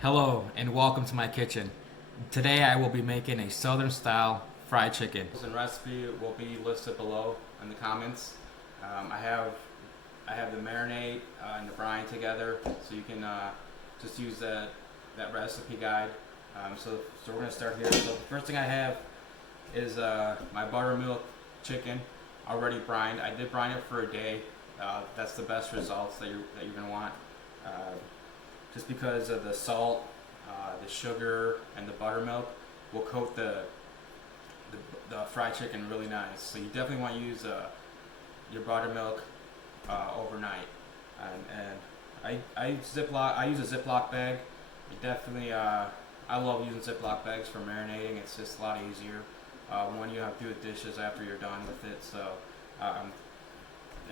Hello and welcome to my kitchen. Today I will be making a southern style fried chicken. And recipe will be listed below in the comments. I have the marinade and the brine together, so you can just use that recipe guide. So we're gonna start here. So the first thing I have is my buttermilk chicken already brined. I did brine it for a day. That's the best results that you're gonna want. Just because of the salt, the sugar, and the buttermilk will coat the fried chicken really nice. So you definitely want to use your buttermilk overnight. And I use a Ziploc bag. It definitely I love using Ziploc bags for marinating. It's just a lot easier when you have to do the dishes after you're done with it. So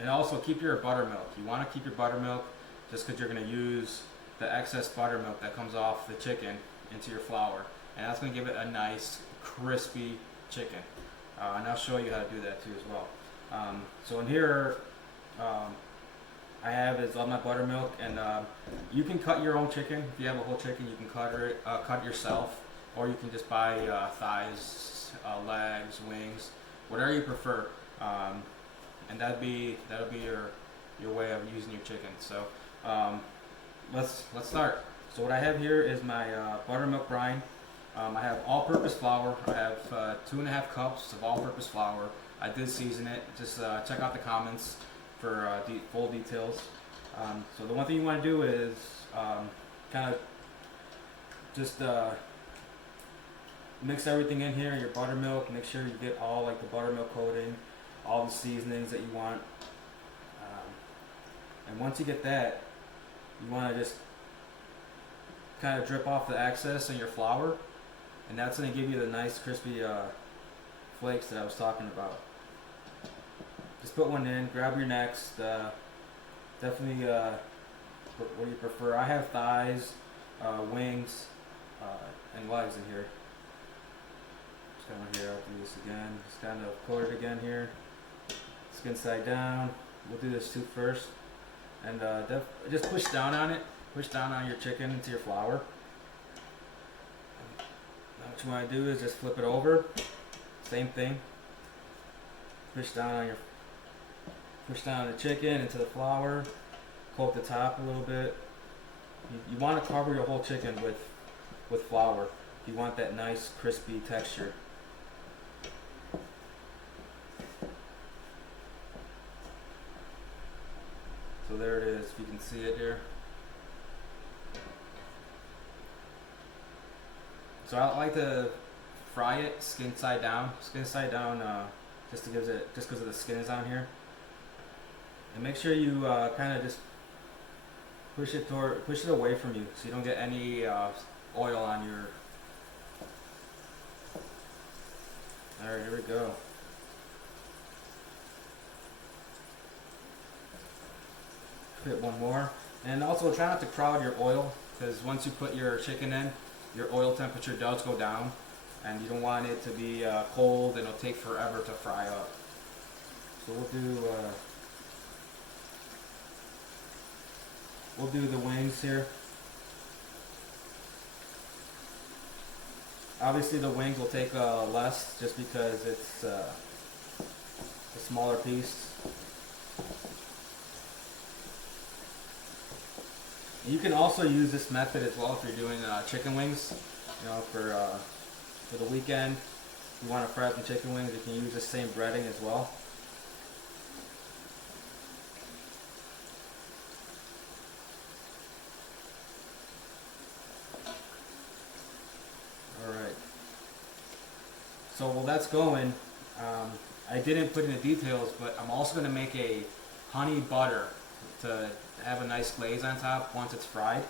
and also keep your buttermilk. You want to keep your buttermilk just because you're going to use the excess buttermilk that comes off the chicken into your flour, and that's going to give it a nice crispy chicken. And I'll show you how to do that too as well. So in here I have is all my buttermilk, and you can cut your own chicken. If you have a whole chicken, you can cut it yourself, or you can just buy thighs, legs, wings, whatever you prefer, and that'll be your way of using your chicken. So let's start. So what I have here is my buttermilk brine. I have all-purpose flour. I have 2.5 cups of all-purpose flour. I did season it. Just check out the comments for full details. So the one thing you want to do is kind of just mix everything in here. Your buttermilk. Make sure you get all like the buttermilk coating, all the seasonings that you want. And once you get that, you want to just kind of drip off the excess in your flour, and that's going to give you the nice crispy flakes that I was talking about. Just put one in, grab your next. Definitely what do you prefer. I have thighs, wings, and legs in here. Just come over here, I'll do this again. Just kind of coat it again here. Skin side down. We'll do this too first. And just push down on it. Push down on your chicken into your flour. Now what you want to do is just flip it over. Same thing. Push down on the chicken into the flour. Coat the top a little bit. You want to cover your whole chicken with flour. You want that nice crispy texture. So there it is, if you can see it here. So I like to fry it skin side down, just because of the skin is on here. And make sure you kind of just push it away from you, so you don't get any oil on your. All right, here we go. Hit one more, and also try not to crowd your oil, because once you put your chicken in, your oil temperature does go down, and you don't want it to be cold, and it'll take forever to fry up. So we'll do the wings here. Obviously the wings will take less, just because it's a smaller piece. You can also use this method as well if you're doing chicken wings. You know, for the weekend, you want to fry some chicken wings. You can use the same breading as well. All right. So while that's going, I didn't put in the details, but I'm also going to make a honey butter to have a nice glaze on top once it's fried.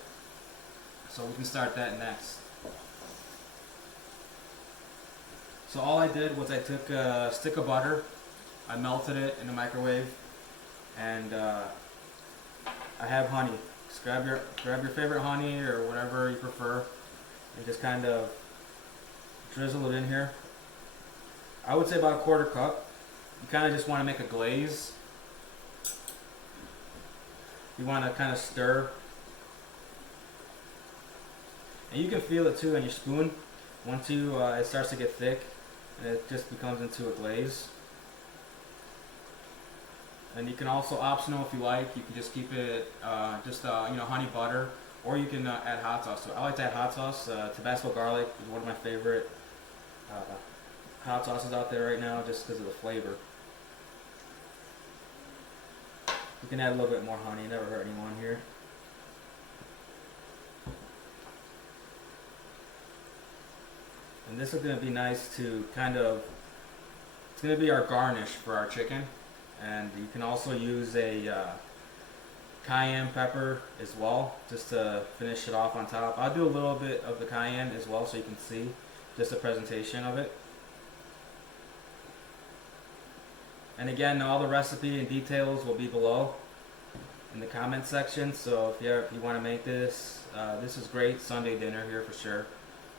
So we can start that next. So all I did was I took a stick of butter, I melted it in the microwave, and I have honey. Just grab your favorite honey or whatever you prefer, and just kind of drizzle it in here. I would say about 1/4 cup. You kind of just want to make a glaze. You want to kind of stir And you can feel it too on your spoon. Once it starts to get thick, it just becomes into a glaze. And you can also, optional if you like, you can just keep it honey butter, or you can add hot sauce. So I like to add hot sauce. Tabasco garlic is one of my favorite hot sauces out there right now, just because of the flavor. You can add a little bit more honey, never hurt anyone here. And this is going to be nice to it's going to be our garnish for our chicken. And you can also use a cayenne pepper as well, just to finish it off on top. I'll do a little bit of the cayenne as well so you can see just a presentation of it. And again, all the recipe and details will be below in the comment section. So if you want to make this, this is great Sunday dinner here for sure.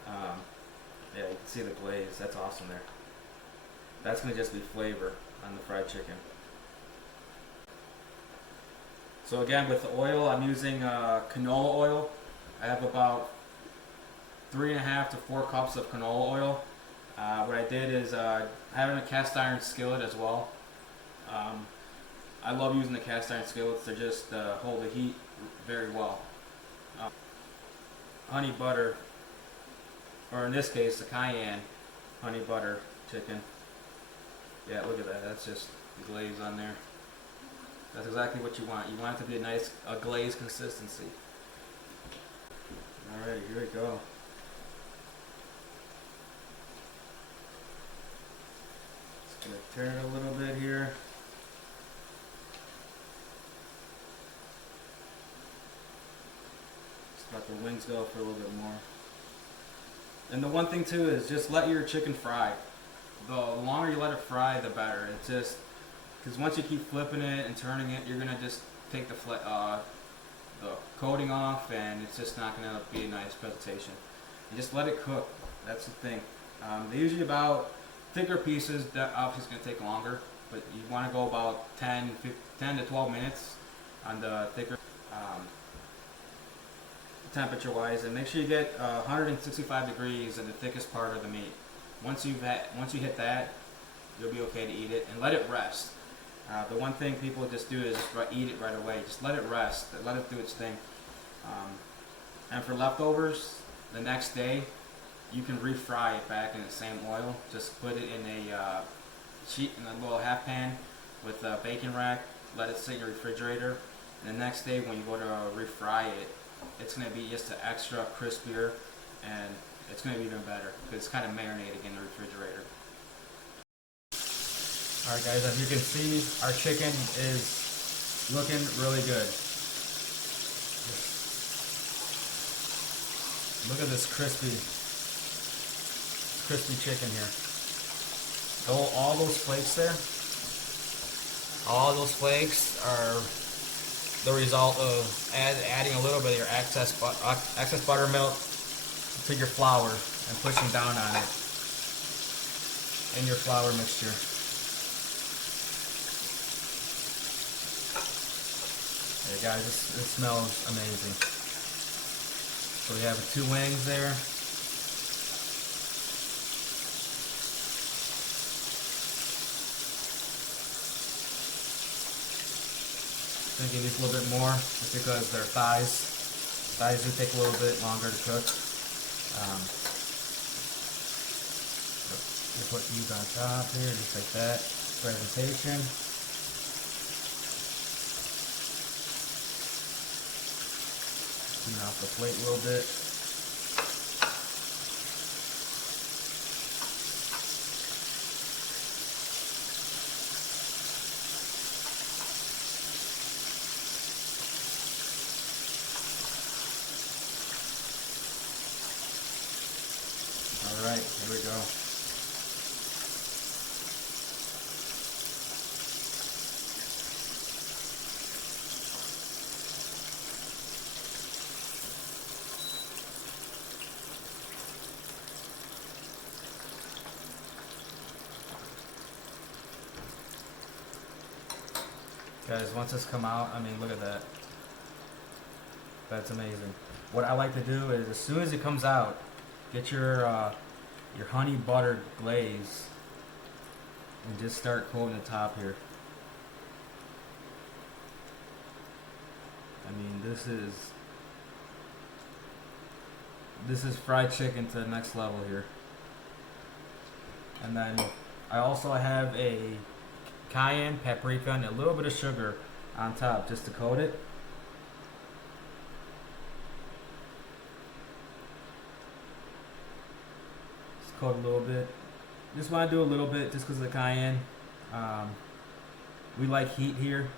Yeah, you can see the glaze. That's awesome there. That's going to just be flavor on the fried chicken. So again, with the oil, I'm using canola oil. I have about 3.5 to 4 cups of canola oil. What I did is having a cast iron skillet as well. I love using the cast iron skillets. They just hold the heat very well. Honey butter, or in this case, the cayenne honey butter chicken. Yeah, look at that. That's just the glaze on there. That's exactly what you want. You want it to be a nice glazed consistency. Alright, here we go. Just gonna turn it a little bit here. Just let the wings go for a little bit more. And the one thing too is just let your chicken fry. The longer you let it fry, the better. It's just because once you keep flipping it and turning it, you're gonna just take the coating off, and it's just not gonna be a nice presentation. And just let it cook. That's the thing. They're usually about thicker pieces. That obviously is gonna take longer, but you want to go about 10 to 12 minutes on the thicker temperature wise, and make sure you get 165 degrees in the thickest part of the meat. Once you hit that, you'll be okay to eat it, and let it rest. The one thing people just do is just eat it right away. Just let it rest. Let it do its thing. And for leftovers, the next day, you can refry it back in the same oil. Just put it in a little half pan with a bacon rack. Let it sit in your refrigerator. And the next day, when you go to refry it, it's going to be just an extra crispier, and it's going to be even better because it's kind of marinating in the refrigerator. Alright guys, as you can see, our chicken is looking really good. Look at this crispy chicken here. All those flakes there, all those flakes are the result of adding a little bit of your excess buttermilk to your flour and pushing down on it in your flour mixture. Hey guys, it smells amazing. So we have 2 wings there. Thinking these a little bit more, just because they're thighs. Thighs do take a little bit longer to cook. You put these on top here, just like that. Presentation. Clean off the plate a little bit. Alright, here we go. Guys, once this come out, I mean, look at that. That's amazing. What I like to do is, as soon as it comes out, get your honey butter glaze and just start coating the top here. I mean, this is fried chicken to the next level here. And then I also have a cayenne, paprika, and a little bit of sugar on top just to coat it. Just coat a little bit. Just want to do a little bit just because of the cayenne. We like heat here,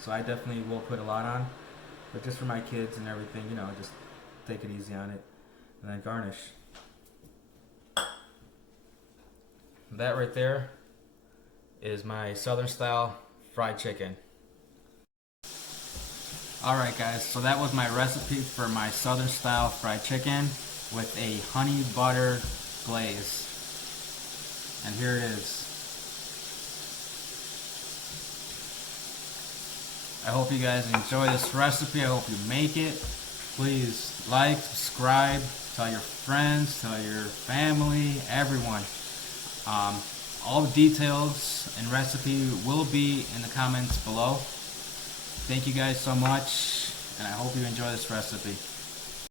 so I definitely will put a lot on. But just for my kids and everything, you know, just take it easy on it. And then garnish. That right there is my southern style fried chicken. Alright guys, so that was my recipe for my southern style fried chicken with a honey butter glaze. And here it is. I hope you guys enjoy this recipe. I hope you make it. Please like, subscribe, tell your friends, tell your family, everyone. All the details and recipe will be in the comments below. Thank you guys so much, and I hope you enjoy this recipe.